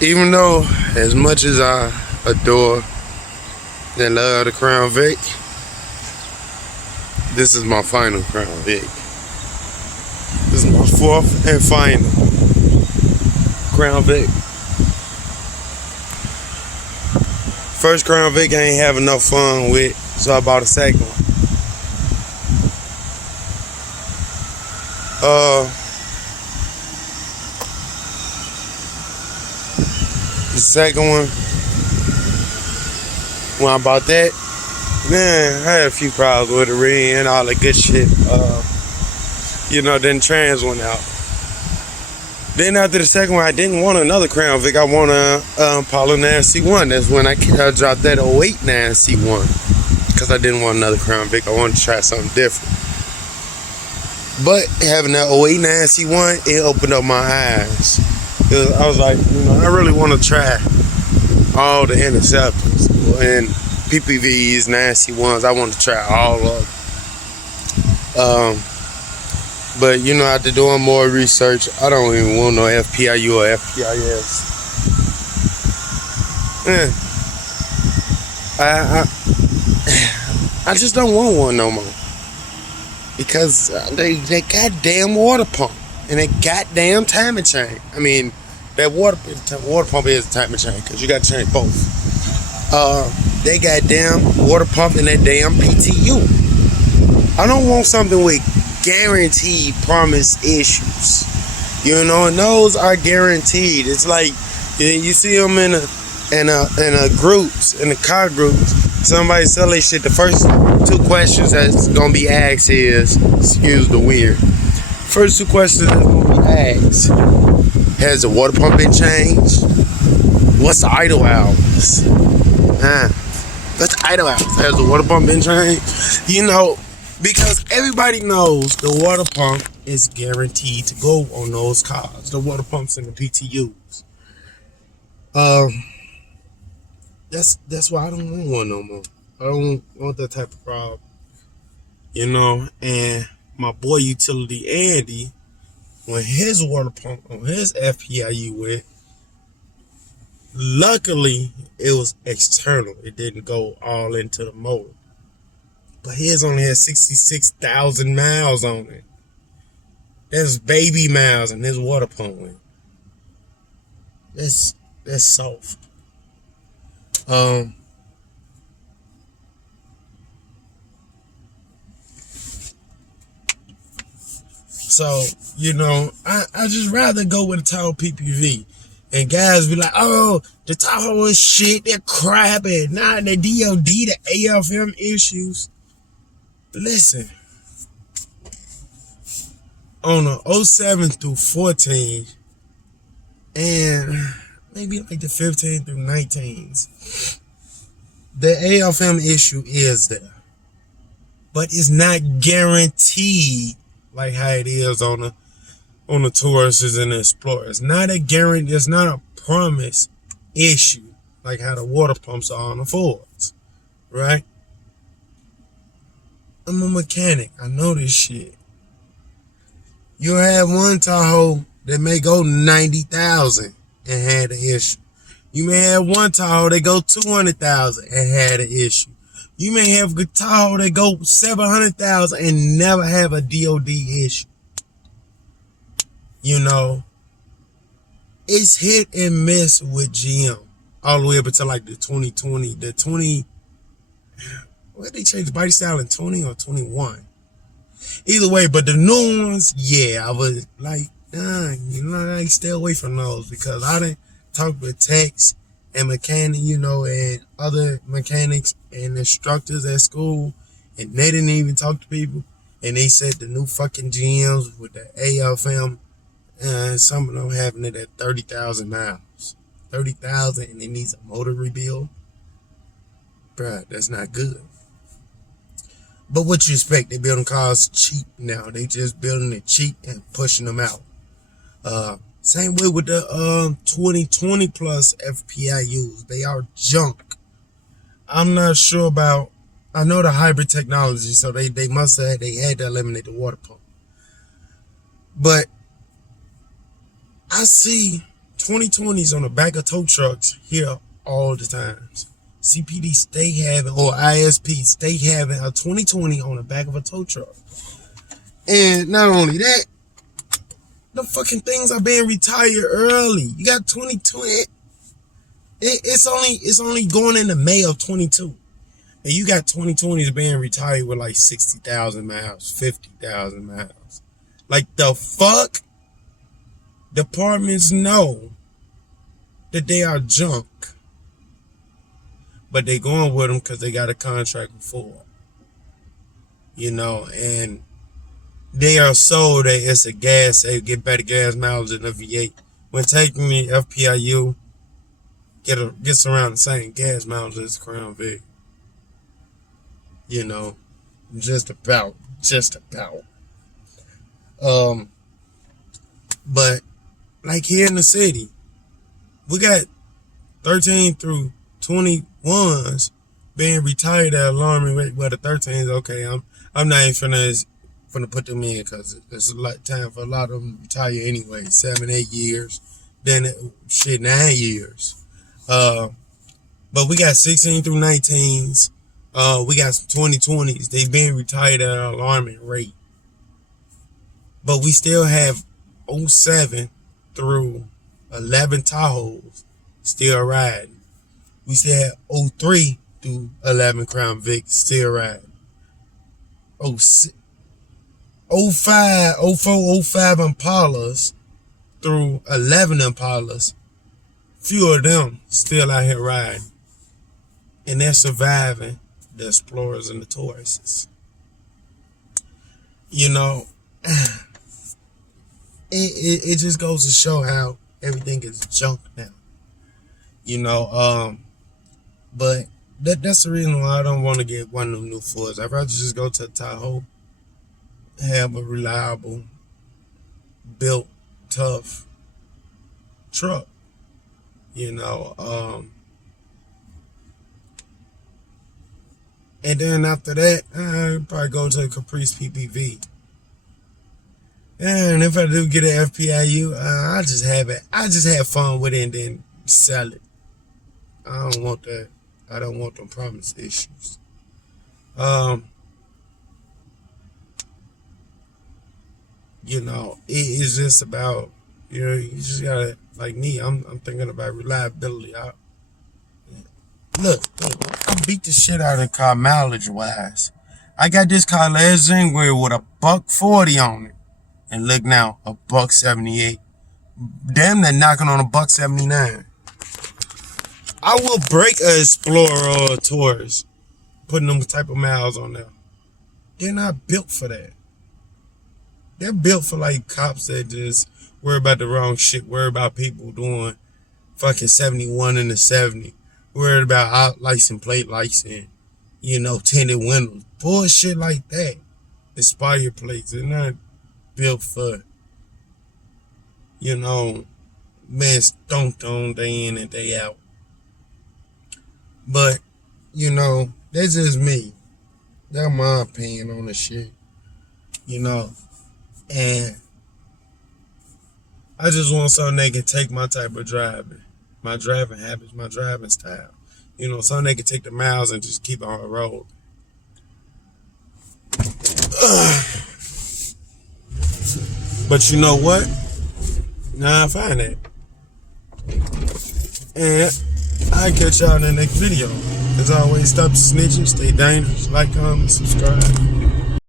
Even though, as much as I adore and love the Crown Vic, this is my final Crown Vic. This is my fourth and final Crown Vic. First Crown Vic I ain't having enough fun with, so I bought a second one. The second one, when I bought that, man, I had a few problems with the ring and all that good shit. Then trans went out. Then after the second one, I didn't want another Crown Vic. I want a Impala 9C1. That's when I dropped that 08 9C1. Because I didn't want another Crown Vic. I wanted to try something different. But having that 08 9C1, it opened up my eyes. I was like, I really want to try all the Interceptors and PPVs, 9C1s. I want to try all of them. But after doing more research, I don't even want no FPIU or FPIS. I just don't want one no more. Because they goddamn water pump and they goddamn timing chain. I mean, that water pump is a timing chain because you got to change both. They goddamn water pump and that damn PTU. I don't want something with guaranteed promise issues. And those are guaranteed. It's like you see them in a groups, in the car groups. Somebody sell their shit. The first two questions that's gonna be asked is, excuse the weird. First two questions that's gonna be asked: has the water pump been changed? What's the idle hours? What's the idle hours? Has the water pump been changed? Because everybody knows the water pump is guaranteed to go on those cars. The water pumps and the PTUs. That's why I don't want one no more. I don't want that type of problem. And my boy Utility Andy, when his water pump on his FPIU went, luckily it was external. It didn't go all into the motor. But his only had 66,000 miles on it. That's baby miles and his water pump went. That's soft. So, I just rather go with a Tahoe PPV. And guys be like, oh, the Tahoe is shit, they're crappy. Nah, the DOD, the AFM issues. Listen, on the 07 through 14 and maybe like the 15 through 19s, the AFM issue is there, but it's not guaranteed like how it is on the Taurus and the Explorer. It's not a guarantee. It's not a promise issue like how the water pumps are on the Fords, right? I'm a mechanic. I know this shit. You'll have one Tahoe that may go 90,000 and had an issue. You may have one Tahoe that go 200,000 and had an issue. You may have a Tahoe that go 700,000 and never have a DOD issue. It's hit and miss with GM all the way up until like the 2020, what they changed body style in 20 or 21? Either way, but the new ones, I was like, I stay away from those because I didn't talk with techs and mechanics, and other mechanics and instructors at school, and they didn't even talk to people. And they said the new fucking GMs with the AFM, some of them having it at 30,000 miles. 30,000 and it needs a motor rebuild. Bruh, that's not good. But what you expect? They building cars cheap now. They just building it cheap and pushing them out. Same way with the 2020 plus FPIUs. They are junk. I'm not sure about. I know the hybrid technology, so they must have they had to eliminate the water pump. But I see 2020s on the back of tow trucks here all the times. CPD stay having, or ISP stay having a 2020 on the back of a tow truck. And not only that, the fucking things are being retired early. You got 2020. It's only going into May of 22. And you got 2020s being retired with like 60,000 miles, 50,000 miles. Like the fuck? Departments know that they are junk. But they going with them because they got a contract with Ford. You know, and they are sold that it's a gas, they get better gas mileage than a V8. When taking me FPIU, gets around the same gas mileage as Crown Vic. You know, just about. But like here in the city, we got 13 through 21s being retired at alarming rate. Well, the 13s, okay, I'm not even finna put them in because it's a lot time for a lot of them to retire anyway. 7, 8 years, then 9 years. But we got 16 through 19s. We got some 2020s. They been retired at an alarming rate. But we still have 07 through 11 Tahoes still riding. We still have 03 through 11 Crown Vic still riding. 05, 04, 05 Impalas through 11 Impalas. Few of them still out here riding. And they're surviving the Explorers and the Tauruses. You know, it just goes to show how everything is junk now. You know, but that's the reason why I don't want to get one of them new Fords. I'd rather just go to a Tahoe, have a reliable, built, tough truck. You know, and then after that, I'd probably go to a Caprice PPV. And if I do get an FPIU, I just have it. I just have fun with it and then sell it. I don't want that. I don't want them promise issues. You know, it is just about, you know, you just gotta, like me, I'm thinking about reliability. Look, I beat the shit out of the car mileage wise. I got this car last January with a $140 on it. And look now, a $178. Damn, they're knocking on a $179. I will break a Explorer or a Taurus putting them type of miles on there. They're not built for that. They're built for like cops that just worry about the wrong shit, worry about people doing fucking 71 in the 70, worried about out license plate license, you know, tinted windows, bullshit like that. Expired plates, they're not built for, you know, man stomped on day in and day out. But, you know, that's just me. That's my opinion on the shit. You know, and I just want something they can take my type of driving, my driving habits, my driving style. You know, something they can take the miles and just keep on the road. But you know what? Now I find that. And I'll catch y'all in the next video. As always, stop snitching, stay dangerous, like, comment, subscribe.